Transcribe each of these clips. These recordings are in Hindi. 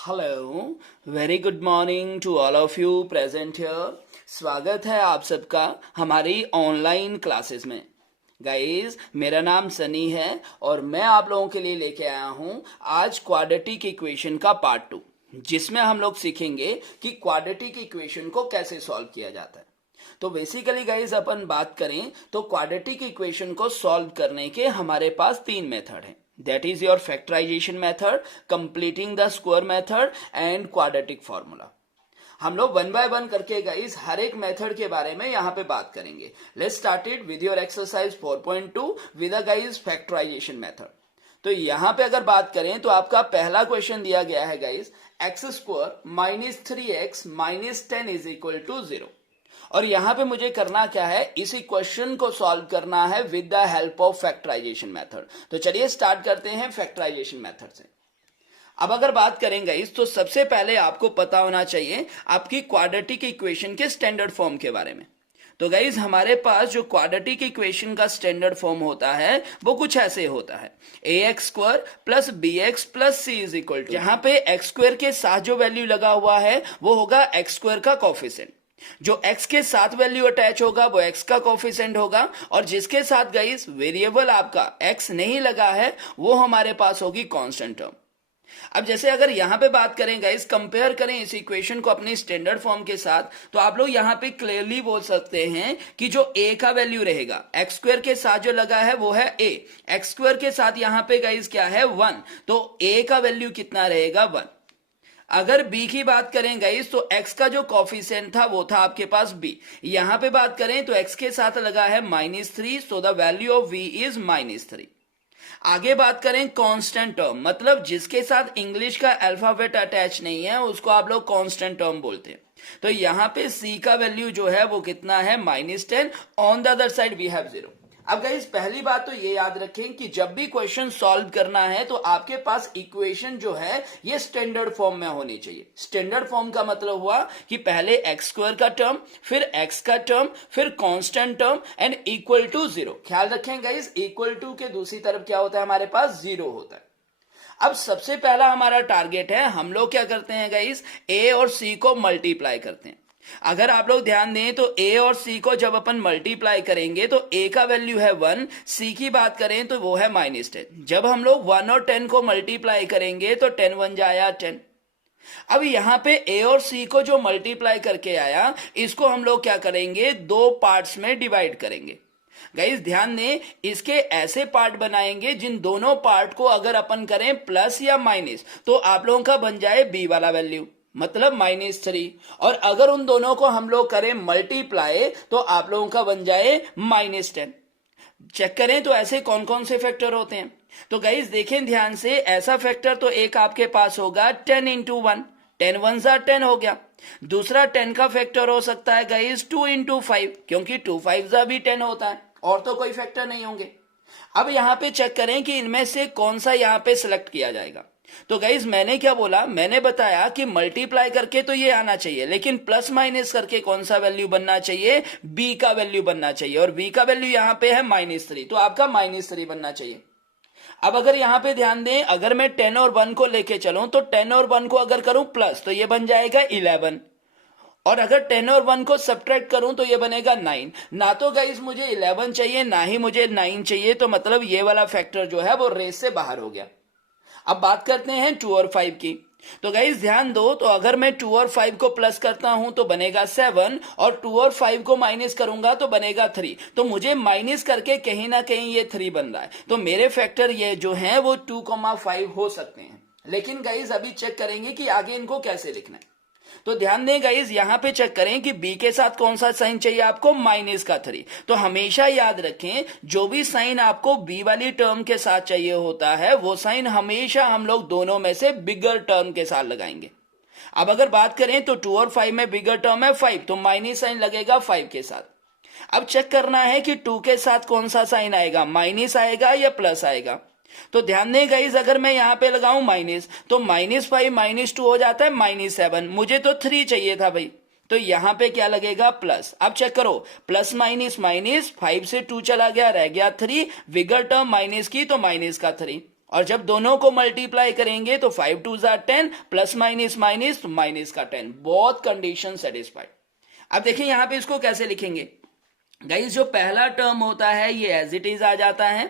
Hello, very good morning to all of you present here. स्वागत है आप सबका हमारी ऑनलाइन क्लासेस में। गाइस, मेरा नाम सनी है और मैं आप लोगों के लिए लेके आया हूं आज क्वाड्रेटिक इक्वेशन का पार्ट 2, जिसमें हम लोग सीखेंगे कि क्वाड्रेटिक इक्वेशन को कैसे सॉल्व किया जाता है। तो बेसिकली गाइस, अपन बात करें तो क्वाड्रेटिक इक्वेशन को सॉल्व करने के हमारे पास 3 मेथड हैं। That is your factorization method, completing the square method and quadratic formula. हम लोग वन बाय वन करके गाइस हर एक मेथड के बारे में यहाँ पे बात करेंगे। Let's start it with your exercise 4.2 with a guys factorization method. तो यहाँ पे अगर बात करें तो आपका पहला क्वेश्चन दिया गया है guys, x square minus 3x minus 10 is equal to 0। और यहां पे मुझे करना क्या है, इस इक्वेशन को सॉल्व करना है with the help of factorization method. तो चलिए स्टार्ट करते हैं फैक्टराइजेशन मेथड से। अब अगर बात करेंगे इस तो सबसे पहले आपको पता होना चाहिए आपकी क्वाड्रेटिक इक्वेशन के स्टैंडर्ड फॉर्म के बारे में। तो गाइज, हमारे पास जो क्वाड्रेटिक इक्वेशन का स्टैंडर्ड फॉर्म होता है वो कुछ ऐसे होता है, ax square plus bx plus c is equal to, जहां पे x स्क्वायर के साथ जो वैल्यू लगा हुआ है वो होगा x स्क्वायर का कोफिशिएंट। जो x के साथ वैल्यू अटैच होगा वो x का कोफिशिएंट होगा, और जिसके साथ गाइस वेरिएबल आपका x नहीं लगा है वो हमारे पास होगी कांस्टेंट टर्म। अब जैसे अगर यहां पे बात करें गाइस, कंपेयर करें इस इक्वेशन को अपनी स्टैंडर्ड फॉर्म के साथ, तो आप लोग यहां पे क्लियरली बोल सकते हैं कि जो a का वैल्यू रहेगा एक्स स्क्वायर के साथ जो लगा है वो है a, एक्स स्क्वायर के साथ यहां पे गाइस क्या है 1, तो a का वैल्यू कितना रहेगा 1। अगर b की बात करें गाइस तो x का जो कॉफिशिएंट था वो था आपके पास b। यहां पे बात करें तो x के साथ लगा है -3, so the value of v is -3। आगे बात करें कांस्टेंट टर्म, मतलब जिसके साथ इंग्लिश का अल्फाबेट अटैच नहीं है उसको आप लोग कांस्टेंट टर्म बोलते हैं। तो यहां पे c का वैल्यू जो है वो कितना है -10, on the other side we have 0। अब गाइस, पहली बात तो ये याद रखें कि जब भी क्वेश्चन सॉल्व करना है तो आपके पास इक्वेशन जो है ये स्टैंडर्ड फॉर्म में होनी चाहिए। स्टैंडर्ड फॉर्म का मतलब हुआ कि पहले एक्स स्क्वायर का टर्म, फिर x का टर्म, फिर constant term and equal to 0। ख्याल रखें गाइस, इक्वल टू के दूसरी तरफ क्या होता है, हमारे पास 0 होता है। अब सबसे पहला हमारा टारगेट है, हम लोग क्या करते हैं गाइस, a और c को मल्टीप्लाई करते हैं। अगर आप लोग ध्यान दें तो a और c को जब अपन मल्टीप्लाई करेंगे तो a का वैल्यू है 1, c की बात करें तो वो है -10। जब हम लोग 1 और 10 को मल्टीप्लाई करेंगे तो 10 1 जाया 10। अब यहां पे a और c को जो मल्टीप्लाई करके आया इसको हम लोग क्या करेंगे, 2 पार्ट्स में डिवाइड करेंगे। गाइस ध्यान दें, इसके ऐसे पार्ट बनाएंगे जिन दोनों पार्ट को अगर अपन करें प्लस या माइनस तो आप लोगों का बन जाए b वाला वैल्यू, मतलब -3। और अगर उन दोनों को हम लोग करें मल्टीप्लाई तो आप लोगों का बन जाए -10। चेक करें तो ऐसे कौन कौन से फैक्टर होते हैं। तो गाइस देखें ध्यान से, ऐसा फैक्टर तो एक आपके पास होगा 10 इंटू 1, 10 1 10 हो गया। दूसरा 10 का फैक्टर हो सकता है गाइस 2 इंटू 5, क्योंकि 2 5 भी 10 होता है, और तो कोई फैक्टर नहीं होंगे। अब यहां पे चेक करें कि इनमें से कौन सा यहां पे सिलेक्ट किया जाएगा। तो गाइज मैंने क्या बोला, मैंने बताया कि मल्टीप्लाई करके तो ये आना चाहिए, लेकिन प्लस माइनस करके कौन सा वैल्यू बनना चाहिए, b का वैल्यू बनना चाहिए, और b का वैल्यू यहां पे है -3, तो आपका -3 बनना चाहिए। अब अगर यहां पे ध्यान दें, अगर मैं 10 और 1 को लेके चलूं तो 10 और 1 को अगर करूं प्लस तो ये बन जाएगा 11, और अगर 10 और 1 को सब्ट्रैक्ट करूं तो ये बनेगा 9। ना तो गाइस मुझे 11 चाहिए ना ही मुझे 9 चाहिए, तो मतलब ये वाला फैक्टर जो है वो रेस से बाहर हो गया। अब बात करते हैं 2 और 5 की। तो गाइस ध्यान दो, तो अगर मैं 2 और 5 को प्लस करता हूं तो बनेगा 7, और 2 और 5 को माइनस करूंगा तो बनेगा 3। तो मुझे माइनस करके कहीं ना कहीं ये 3 बन रहा है, तो मेरे फैक्टर ये जो हैं वो 2,5 हो सकते हैं। लेकिन गाइस अभी चेक करेंगे कि आगे इनको कैसे लिखना है। तो ध्यान दें गाइस, यहां पे चेक करें कि b के साथ कौन सा साइन चाहिए आपको, -3। तो हमेशा याद रखें, जो भी साइन आपको b वाली टर्म के साथ चाहिए होता है वो साइन हमेशा हम लोग दोनों में से बिगर टर्म के साथ लगाएंगे। अब अगर बात करें तो 2 और 5 में बिगर टर्म है 5, तो माइनस साइन लगेगा 5 के साथ। अब चेक करना है कि 2 के साथ कौन सा साइन आएगा, माइनस आएगा या प्लस आएगा। तो ध्यान दें गाइस, अगर मैं यहां पे लगाऊं माइनस तो -5 -2 हो जाता है -7, मुझे तो 3 चाहिए था भाई, तो यहां पे क्या लगेगा प्लस। अब चेक करो, प्लस माइनस माइनस, 5 से 2 चला गया, रह गया 3, बिगर टर्म माइनस की तो माइनस का 3, और जब दोनों को मल्टीप्लाई करेंगे तो 5 2 जार 10, प्लस माइनस माइनस तो माइनस का 10, बोथ कंडीशन सेटिस्फाइड। अब देखिए यहां पे इसको कैसे लिखेंगे गाइस, जो पहला टर्म होता है ये एज इट इज आ जाता है,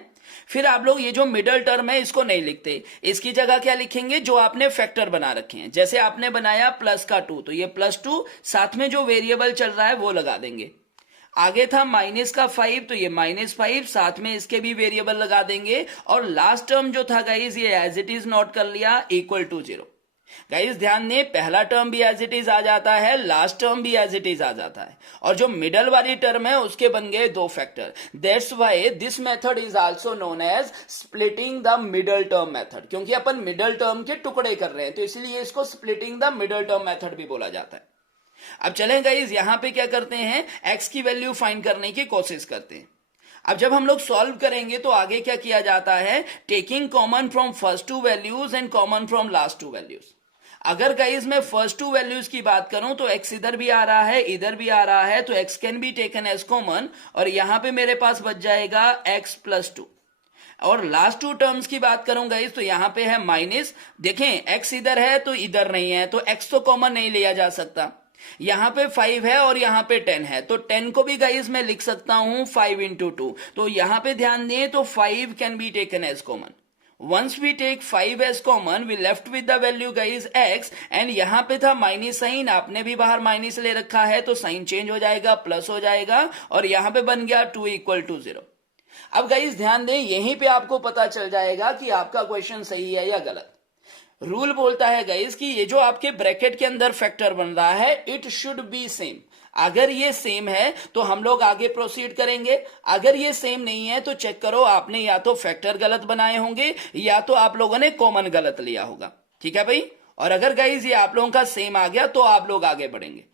फिर आप लोग ये जो मिडल टर्म है इसको नहीं लिखते, इसकी जगह क्या लिखेंगे, जो आपने फैक्टर बना रखे हैं। जैसे आपने बनाया प्लस का 2 तो ये +2, साथ में जो वेरिएबल चल रहा है वो लगा देंगे। आगे था माइनस का 5 तो ये -5, साथ में इसके भी वेरिएबल लगा देंगे। और लास्ट टर्म जो था गाइज ये एज इट इज नोट कर लिया, इक्वल टू 0। गाइज ध्यान दें, पहला टर्म भी एज इट इज आ जाता है, लास्ट टर्म भी एज इट इज आ जाता है, और जो मिडल वाली टर्म है उसके बन गए 2 factor. That's why this method is also known as splitting the middle term method, क्योंकि अपन मिडल टर्म के टुकड़े कर रहे हैं तो इसलिए इसको splitting the middle term method भी बोला जाता है। अब चलें गाइज, यहां पे क्या करते हैं, x की वैल्यू फाइंड करने की कोशिश करते हैं। अब जब हम लोग सॉल्व करेंगे तो आगे क्या किया जाता है, taking common from first 2 values and common from last 2 values. अगर गाइज मैं फर्स्ट 2 वैल्यूज की बात करूं तो x इधर भी आ रहा है, इधर भी आ रहा है, तो x can be taken as common, और यहां पे मेरे पास बच जाएगा x + 2। और लास्ट 2 टर्म्स की बात करूं गाइज तो यहां पे है माइनस, देखें x इधर है तो इधर नहीं है, तो x तो कॉमन नहीं लिया जा सकता। यहां पे 5 है और यहां पे 10 है, तो 10 को भी गाइज मैं लिख सकता हूं 5 × 2। तो यहां पे ध्यान दें, तो 5 can be taken as common. Once we take 5 as common, we left with the value guys x, and यहां पे था माइनस साइन, आपने भी बाहर माइनस ले रखा है तो साइन चेंज हो जाएगा, प्लस हो जाएगा, और यहां पे बन गया 2 = 0। अब गाइस ध्यान दें, यहीं पे आपको पता चल जाएगा कि आपका क्वेश्चन सही है या गलत। रूल बोलता है गाइस कि ये जो आपके ब्रैकेट के अंदर फैक्टर बन रहा है, इट शुड बी सेम। अगर ये सेम है तो हम लोग आगे प्रोसीड करेंगे, अगर ये सेम नहीं है तो चेक करो, आपने या तो फैक्टर गलत बनाए होंगे या तो आप लोगों ने कॉमन गलत लिया होगा। ठीक है भाई, और अगर गाइज ये आप लोगों का सेम आ गया तो आप लोग आगे बढ़ेंगे।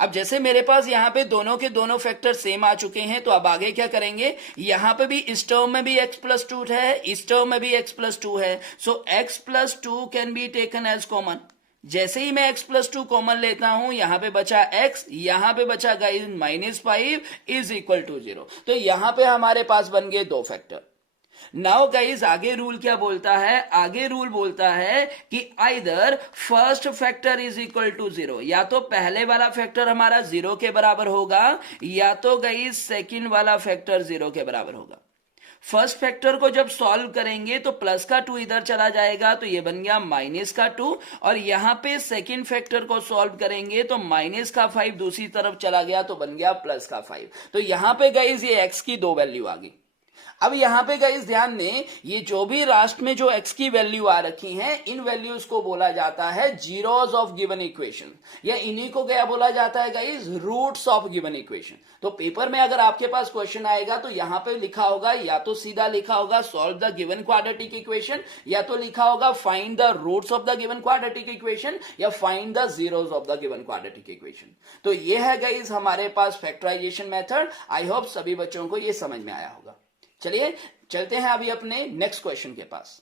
अब जैसे मेरे पास यहाँ पे दोनों के दोनों फैक्टर सेम आ चुके हैं, तो अब आगे क्या करेंगे, यहां पे भी इस टर्म में भी x + 2 है, इस टर्म में भी x + 2 है, so x + 2 can be taken as common. जैसे ही मैं x + 2 कॉमन लेता हूं, यहां पे बचा x, यहां पे बचा गाइस -5 = 0। तो यहां पे हमारे पास बन गए 2 फैक्टर। नाउ गाइस आगे रूल क्या बोलता है, आगे रूल बोलता है कि either first factor is equal to 0, या तो पहले वाला फैक्टर हमारा 0 के बराबर होगा, या तो गाइस सेकंड वाला फैक्टर 0 के बराबर होगा। फर्स्ट फैक्टर को जब सॉल्व करेंगे तो प्लस का 2 इधर चला जाएगा, तो ये बन गया माइनस का 2, और यहां पे सेकंड फैक्टर को सॉल्व करेंगे तो माइनस का 5 दूसरी तरफ चला गया तो बन गया प्लस का 5। तो यहां पे गाइस ये x की 2 वैल्यू आ गई। अब यहां पे गाइस ध्यान दें, ये जो भी लास्ट में जो x की वैल्यू आ रखी हैं, इन वैल्यूज को बोला जाता है जीरोस ऑफ गिवन इक्वेशन, या इन्हीं को क्या बोला जाता है guys, roots of given equation. तो पेपर में अगर आपके पास क्वेश्चन आएगा तो यहां पे लिखा होगा, या तो सीधा लिखा होगा solve the given quadratic equation, या तो लिखा होगा find the roots of the given quadratic equation, या find the zeros of the given quadratic equation. तो ये है गाइस हमारे पास फैक्टराइजेशन मेथड। आई होप सभी बच्चों को ये समझ में आया होगा। चलिए चलते हैं अभी अपने नेक्स्ट क्वेश्चन के पास।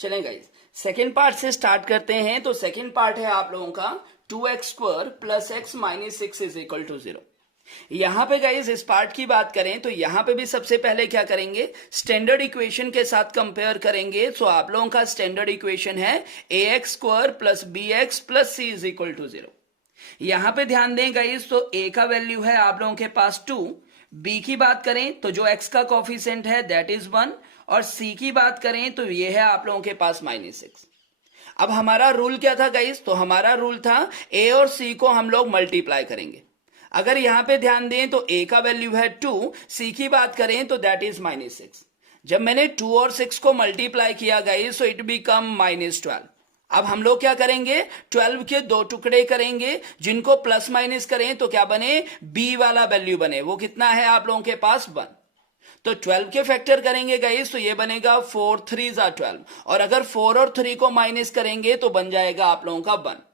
चलें गाइस, सेकेंड पार्ट से स्टार्ट करते हैं। तो सेकेंड पार्ट है आप लोगों का 2x² + x - 6 = 0। यहां पे गाइस इस पार्ट की बात करें तो यहां पे भी सबसे पहले क्या करेंगे, स्टैंडर्ड इक्वेशन के साथ कंपेयर करेंगे। तो आप लोगों का स्टैंडर्ड इक्वेशन है ax² + bx + c = 0। यहां पे ध्यान दें गाइस, तो a का वैल्यू है आप लोगों के पास 2, b की बात करें तो जो x का कोफिशिएंट है दैट इज 1, और c की बात करें तो ये है आप लोगों के पास -6। अब हमारा रूल क्या था गाइस, तो हमारा रूल था a और c को हम लोग मल्टीप्लाई करेंगे। अगर यहां पे ध्यान दें तो a का वैल्यू है 2, c की बात करें तो दैट इज -6। जब मैंने 2 और 6 को मल्टीप्लाई किया गाइस, सो इट बिकम -12। अब हम लोग क्या करेंगे, 12 के 2 टुकड़े करेंगे, जिनको प्लस माइनस करें तो क्या बने, b वाला वैल्यू बने। वो कितना है आप लोगों के पास 1। तो 12 के फैक्टर करेंगे गाइस तो ये बनेगा 4 3 = 12, और अगर 4 और 3 को माइनस करेंगे तो बन जाएगा आप लोगों का 1।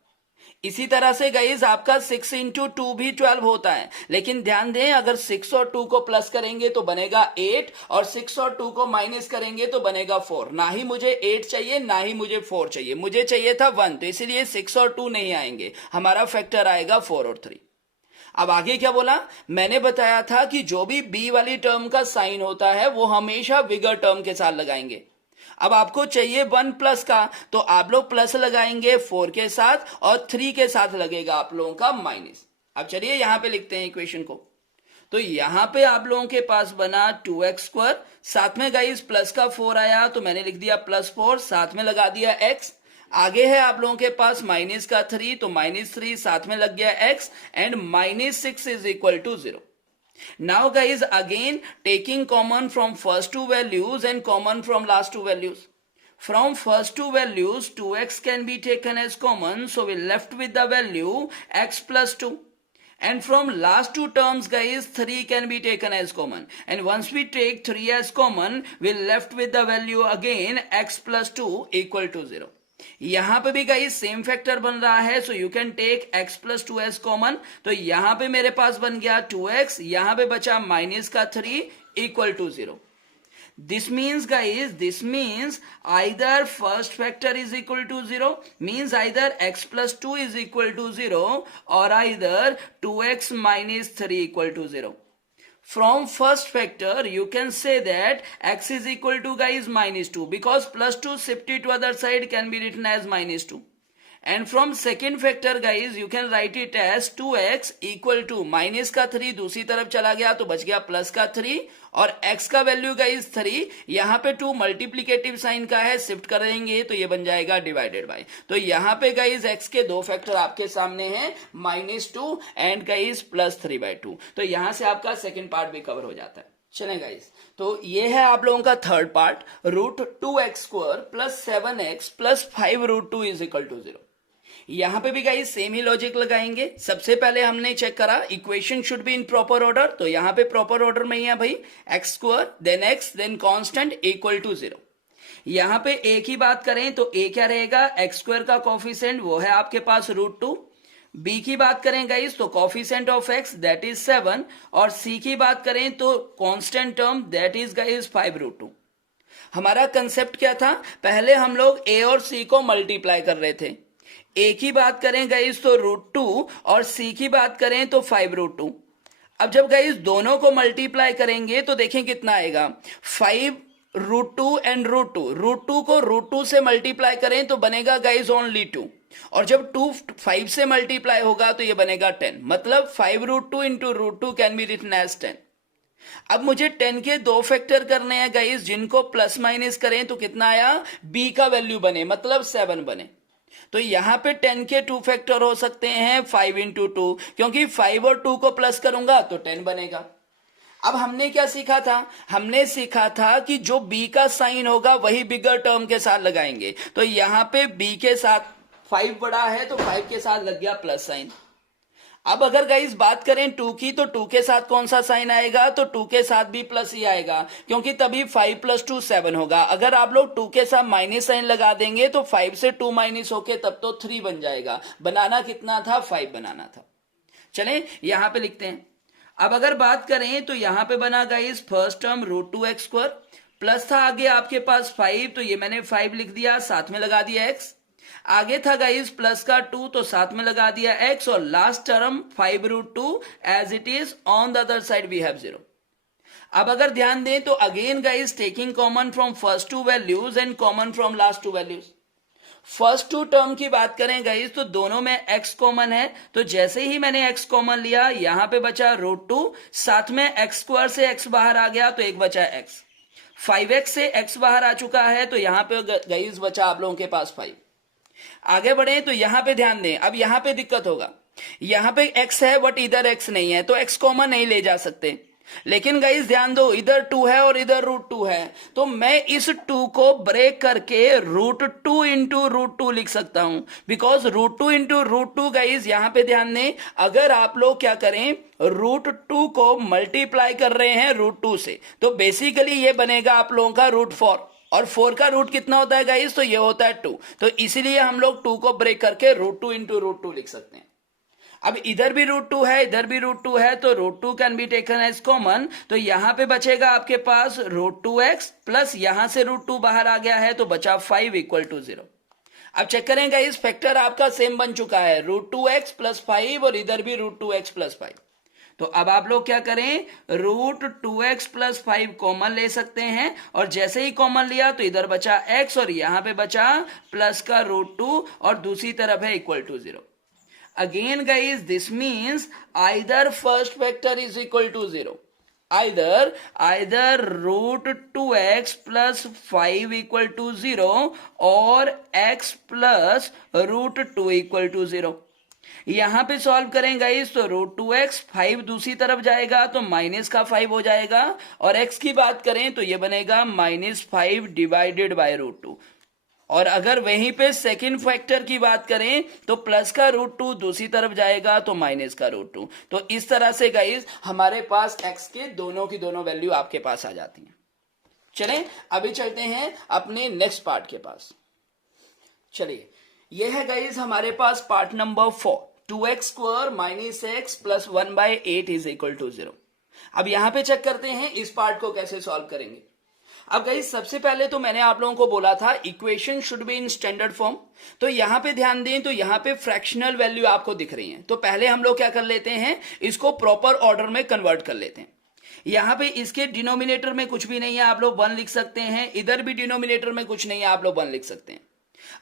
इसी तरह से गाइस आपका 6 × 2 भी 12 होता है, लेकिन ध्यान दें अगर 6 और 2 को प्लस करेंगे तो बनेगा 8, और 6 और 2 को माइनस करेंगे तो बनेगा 4। ना ही मुझे 8 चाहिए ना ही मुझे 4 चाहिए, मुझे चाहिए था 1, तो इसीलिए 6 और 2 नहीं आएंगे, हमारा फैक्टर आएगा 4 और 3। अब आगे क्या बोला, मैंने बताया था कि जो भी b वाली टर्म का साइन होता है वो हमेशा बिगर टर्म के साथ लगाएंगे। अब आपको चाहिए 1 प्लस का, तो आप लोग प्लस लगाएंगे 4 के साथ और 3 के साथ लगेगा आप लोगों का माइनस। अब चलिए यहां पे लिखते हैं इक्वेशन को। तो यहां पे आप लोगों के पास बना 2x², साथ में गाइस प्लस का 4 आया तो मैंने लिख दिया +4, साथ में लगा दिया x। आगे है आप लोगों के पास माइनस का 3, तो -3 साथ में लग गया x, and -6 is equal to 0। Now guys, again taking common from first two values and common from last two values. From first two values 2x can be taken as common, so we left with the value x plus 2. And from last two terms guys 3 can be taken as common, and once we take 3 as common we left with the value again x plus 2 equal to 0. यहां पे भी गाइस सेम फैक्टर बन रहा है, so you can take x plus 2 as common. तो यहां पे मेरे पास बन गया 2x, यहां पे बचा माइनस का 3 equal to 0। This means guys, this means either first factor is equal to 0, means either x plus 2 is equal to 0 or either 2x minus 3 equal to 0. From first factor you can say that x is equal to guys -2, because +2 shifted to other side can be written as -2. And from second factor guys you can write it as 2x equal to minus का 3 दूसरी तरफ चला गया तो बच गया प्लस का 3, और x का वैल्यू गाइज 3, यहां पे 2 मल्टीप्लीकेटिव साइन का है, शिफ्ट करेंगे तो ये बन जाएगा डिवाइडेड बाय। तो यहां पे गाइज x के दो फैक्टर आपके सामने हैं, -2 एंड गाइज +3/2। तो यहां से आपका सेकेंड पार्ट भी कवर हो जाता है। चलें गाइज, तो ये है आप लोगों का third part, √2x² + 7x + 5√2 is equal to 0। यहां पे भी गाइस सेम ही लॉजिक लगाएंगे। सबसे पहले हमने चेक करा equation should be in proper order, तो यहां पे प्रॉपर ऑर्डर में ही है भाई, x² then x then constant equal to 0। यहां पे a की बात करें तो a क्या रहेगा, x² का कोफिशिएंट वो है आपके पास √2। b की बात करें गाइस तो coefficient of x that is 7, और c की बात करें तो constant term that is guys 5√2। हमारा कंसेप्ट क्या था, पहले हम लोग a और c को मल्टीप्लाई कर रहे थे। a की बात करें गाइस तो √2 और c की बात करें तो 5√2। अब जब गाइस दोनों को मल्टीप्लाई करेंगे तो देखें कितना आएगा, 5√2 एंड √2 को √2 से मल्टीप्लाई करें तो बनेगा गाइस ओनली 2, और जब 2 5 से मल्टीप्लाई होगा तो ये बनेगा 10, मतलब 5√2 into √2 can be written as 10। अब मुझे 10 के दो फैक्टर करने हैं गाइस, जिनको प्लस माइनस करें तो कितना आया, b का वैल्यू बने मतलब 7 बने। तो यहां पे 10 के 2 फैक्टर हो सकते हैं 5 इंटू 2, क्योंकि 5 और 2 को प्लस करूंगा तो 10 बनेगा। अब हमने क्या सीखा था, हमने सीखा था कि जो b का साइन होगा वही बिगर टर्म के साथ लगाएंगे। तो यहां पे b के साथ 5 बड़ा है तो 5 के साथ लग गया प्लस साइन। अब अगर गाइस बात करें 2 की, तो 2 के साथ कौन सा साइन आएगा, तो 2 के साथ भी प्लस ही आएगा, क्योंकि तभी 5 + 2 7 होगा। अगर आप लोग 2 के साथ माइनस साइन लगा देंगे तो 5 से 2 माइनस होके तब तो 3 बन जाएगा। बनाना कितना था, 5 बनाना था। चलें यहां पे लिखते हैं। अब अगर बात करें तो यहां पे बना guys first term √2x², plus था आगे आपके पास 5, तो ये मैंने 5 लिख दिया, साथ में लगा दिया x। आगे था गाइस प्लस का 2, तो साथ में लगा दिया x, और last term 5√2 as it is, on the other side we have 0। अब अगर ध्यान दें तो again guys taking common from first two values and common from last two values. First two term की बात करें गाइस तो दोनों में x कॉमन है, तो जैसे ही मैंने x कॉमन लिया यहां पे बचा √2, साथ में x² से x बाहर आ गया तो एक बचा x। 5x से x बाहर आ चुका है तो यहां पे गाइस बचा आप लोगों के पास 5। आगे बढ़े तो यहां पे ध्यान दें, अब यहां पे दिक्कत होगा, यहां पे x है बट इधर x नहीं है तो x कॉमन नहीं ले जा सकते। लेकिन गाइस ध्यान दो, इधर 2 है और इधर √2 है, तो मैं इस 2 को ब्रेक करके √2 इंटू √2 लिख सकता हूं, बिकॉज √2 इंटू √2 गाइस यहां पे ध्यान दें, अगर आप लोग क्या करें √2 को मल्टीप्लाई कर रहे हैं √2 से तो बेसिकली ये बनेगा आप लोगों का √4, और 4 का रूट कितना होता है गाइस, तो ये होता है 2, तो इसीलिए हम लोग 2 को ब्रेक करके √2 इंटू √2 लिख सकते हैं। अब इधर भी √2 है इधर भी √2 है तो √2 can be taken as common, तो यहां पे बचेगा आपके पास √2x प्लस यहां से √2 बाहर आ गया है तो बचा 5 इक्वल टू 0। अब चेक करेंगे इस फैक्टर आपका सेम बन चुका है, √2x + 5 और इधर भी √2x + 5। तो अब आप लोग क्या करें, √2x प्लस 5 कॉमन ले सकते हैं, और जैसे ही कॉमन लिया तो इधर बचा x और यहां पे बचा प्लस का √2 और दूसरी तरफ है equal to 0. Again guys, this means either first vector is equal to 0. Either √2x plus 5 equal to 0 or x plus √2 equal to 0. यहां पे सॉल्व करें गाइस तो √2x 5 दूसरी तरफ जाएगा तो माइनस का 5 हो जाएगा, और x की बात करें तो ये बनेगा -5 डिवाइडेड बाय √2. और अगर वहीं पे सेकंड फैक्टर की बात करें तो प्लस का √2 दूसरी तरफ जाएगा तो माइनस का √2. तो इस तरह से गाइस हमारे पास x के दोनों की दोनों वैल्यू आपके पास आ जाती हैं. चलें अभी चलते हैं अपने नेक्स्ट पार्ट के पास. चलिए ये है गाइस हमारे पास part number 4. 2x² - x plus 1/8 is equal to 0. अब यहां पे चेक करते हैं इस पार्ट को कैसे सॉल्व करेंगे. अब गाइस सबसे पहले तो मैंने आप लोगों को बोला था equation should be in standard form. तो यहां पे ध्यान दें तो यहां पे फ्रैक्शनल वैल्यू आपको दिख रही हैं. तो पहले हम लोग क्या कर लेते हैं, इसको प्रॉपर ऑर्डर में कन्वर्ट कर लेते हैं. यहां पे इसके डिनोमिनेटर में कुछ भी नहीं है, आप लोग 1 लिख सकते हैं. इधर भी डिनोमिनेटर में कुछ नहीं है, आप लोग 1 लिख सकते हैं.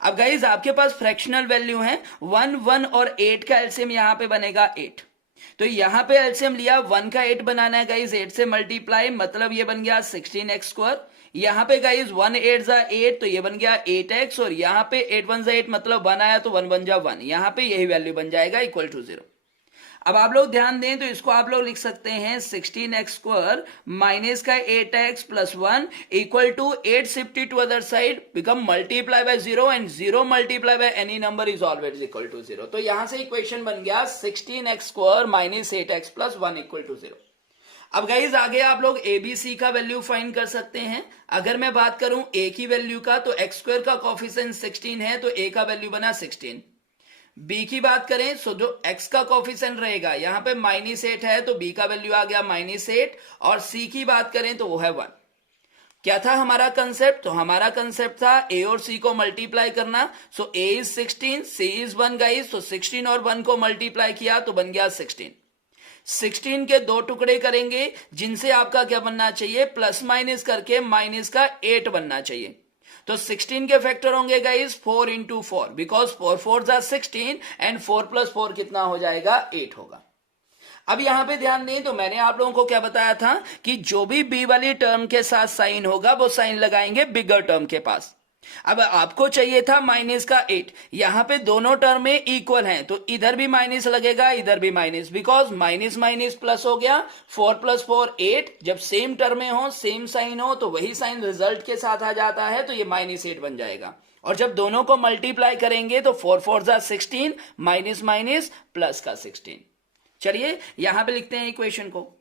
अब गाइस आपके पास फ्रैक्शनल वैल्यू है 1, 1 और 8 का एलसीएम यहां पे बनेगा 8. तो यहां पे एलसीएम लिया 1 का 8 बनाना है गाइस, 8 से मल्टीप्लाई, मतलब ये बन गया 16x². यहां पे गाइस 1 8 जा 8 तो ये बन गया 8x, और यहां पे 8 1 जा 8 मतलब 1 आया तो 1 1 जा 1. यहां पे यही वैल्यू बन जाएगा इक्वल टू 0. अब आप लोग ध्यान दें तो इसको आप लोग लिख सकते हैं 16x² माइनस का 8x plus 1 equal to 8 shifted to other side become multiply by 0 and 0 multiply by any number is always equal to 0. तो यहां से इक्वेशन बन गया 16x² minus 8x plus 1 equal to 0. अब गाइज आगे आप लोग ए बी सी का वैल्यू फाइंड कर सकते हैं. अगर मैं बात करूं ए की वैल्यू का तो x² का कोफिशिएंट 16 है तो ए का वैल्यू बना 16. बी की बात करें तो जो x का कोफिशिएंट रहेगा यहां पे -8 है तो b का वैल्यू आ गया -8, और c की बात करें तो वो है 1. क्या था हमारा कंसेप्ट, तो हमारा कंसेप्ट था a और c को मल्टीप्लाई करना. सो a is 16, c is 1 guys. तो 16 और 1 को मल्टीप्लाई किया तो बन गया 16. 16 के 2 टुकड़े करेंगे जिनसे आपका क्या बनना चाहिए, प्लस माइनस करके माइनस का 8 बनना चाहिए. तो 16 के फैक्टर होंगे गाइस 4 into 4 बिकॉज 4 4 जा 16 एंड 4 प्लस 4 कितना हो जाएगा 8 होगा. अब यहां पे ध्यान दें तो मैंने आप लोगों को क्या बताया था कि जो भी बी वाली टर्म के साथ साइन होगा वो साइन लगाएंगे बिगर टर्म के पास. अब आपको चाहिए था माइनस का 8, यहां पे दोनों टर्म में इक्वल हैं तो इधर भी माइनस लगेगा इधर भी minus, because minus minus plus हो गया. 4 प्लस 4 8. जब सेम टर्म में हो सेम साइन हो तो वही साइन रिजल्ट के साथ आ जाता है तो ये -8 बन जाएगा. और जब दोनों को मल्टीप्लाई करेंगे तो 4 4 जा 16 माइनस माइनस प्लस का 16. चलिए यहां पे लिखते हैं इक्वेशन को.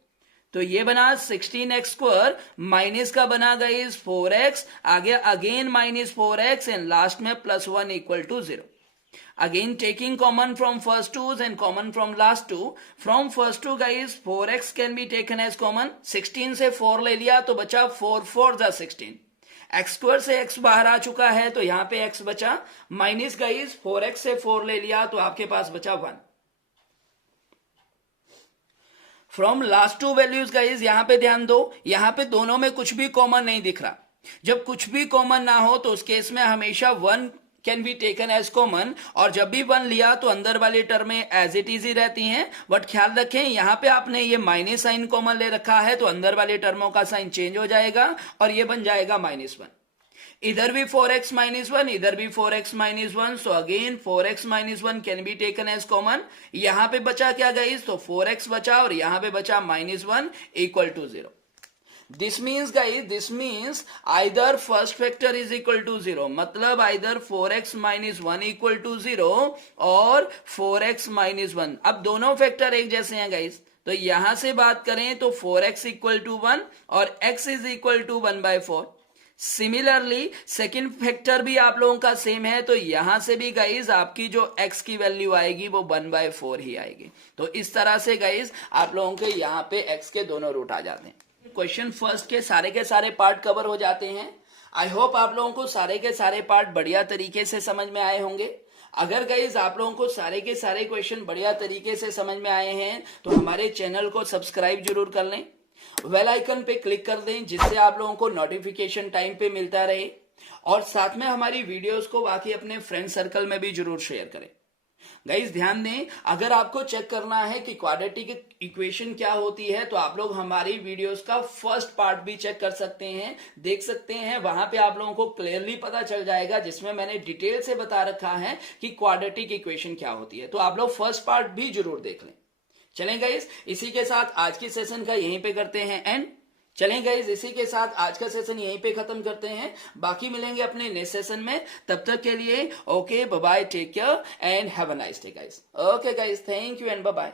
तो ये बना 16x² माइनस का बना गाइस 4x, आगे अगेन -4x एंड लास्ट में +1 equal to 0. Again taking common from first two and common from last two. From first two guys 4x can be taken as common. 16 से 4 ले लिया तो बचा 4 4 जा 16. x² से x बाहर आ चुका है तो यहां पे x बचा, माइनस गाइस 4x से 4 ले लिया तो आपके पास बचा 1. From last two values guys यहां पे ध्यान दो, यहां पे दोनों में कुछ भी कॉमन नहीं दिख रहा. जब कुछ भी कॉमन ना हो तो उस केस में हमेशा 1 can be taken as common, और जब भी 1 लिया तो अंदर वाली टर्में एज इट इज ही रहती हैं. बट ख्याल रखें यहां पे आपने ये माइनस साइन कॉमन ले रखा है तो अंदर वाली टर्मों का साइन चेंज हो जाएगा और ये बन जाएगा -1. इधर भी 4x -1, इधर भी 4x -1. So again 4x -1 can be taken as common. यहां पे बचा क्या गाइस, तो 4x बचा और यहां पे बचा -1 equal to 0. This means guys, this means either first factor is equal to 0, मतलब आइदर 4x -1 इक्वल टू 0 और 4x -1. अब दोनों फैक्टर एक जैसे हैं गाइस, तो यहां से बात करें तो 4x इक्वल टू 1 और x is equal to 1/4. Similarly second factor भी आप लोगों का सेम है तो यहां से भी गाइज आपकी जो x की वैल्यू आएगी वो 1/4 ही आएगी. तो इस तरह से गाइज आप लोगों के यहां पे x के दोनों रूट आ जाते हैं. क्वेश्चन फर्स्ट के सारे पार्ट कवर हो जाते हैं. आई होप आप लोगों को सारे के सारे पार्ट बढ़िया तरीके से समझ में आए होंगे. अगर गाइज आप लोगों को सारे के सारे क्वेश्चन बढ़िया तरीके से समझ में आए हैं तो हमारे चैनल को सब्सक्राइब जरूर कर लें, बेल आइकन पे क्लिक कर दें जिससे आप लोगों को नोटिफिकेशन टाइम पे मिलता रहे, और साथ में हमारी वीडियोस को बाकी अपने फ्रेंड सर्कल में भी जरूर शेयर करें। गाइस ध्यान दें, अगर आपको चेक करना है कि क्वाड्रेटिक इक्वेशन क्या होती है तो आप लोग हमारी वीडियोस का फर्स्ट पार्ट भी चेक कर सकते हैं, देख सकते हैं। वहां पे आप लोगों को क्लियरली पता चल जाएगा जिसमें मैंने डिटेल से बता रखा है कि क्वाड्रेटिक इक्वेशन क्या होती है। तो आप लोग फर्स्ट पार्ट भी जरूर देख लें। चलें गाइस, इसी के साथ आज की सेशन का यहीं पे करते हैं एंड। चलें गाइस, इसी के साथ आज का सेशन यहीं पे खत्म करते हैं। बाकी मिलेंगे अपने नेक्स्ट सेशन में। तब तक के लिए okay, bye bye, take care and have a nice day guys. Okay guys, thank you and bye bye.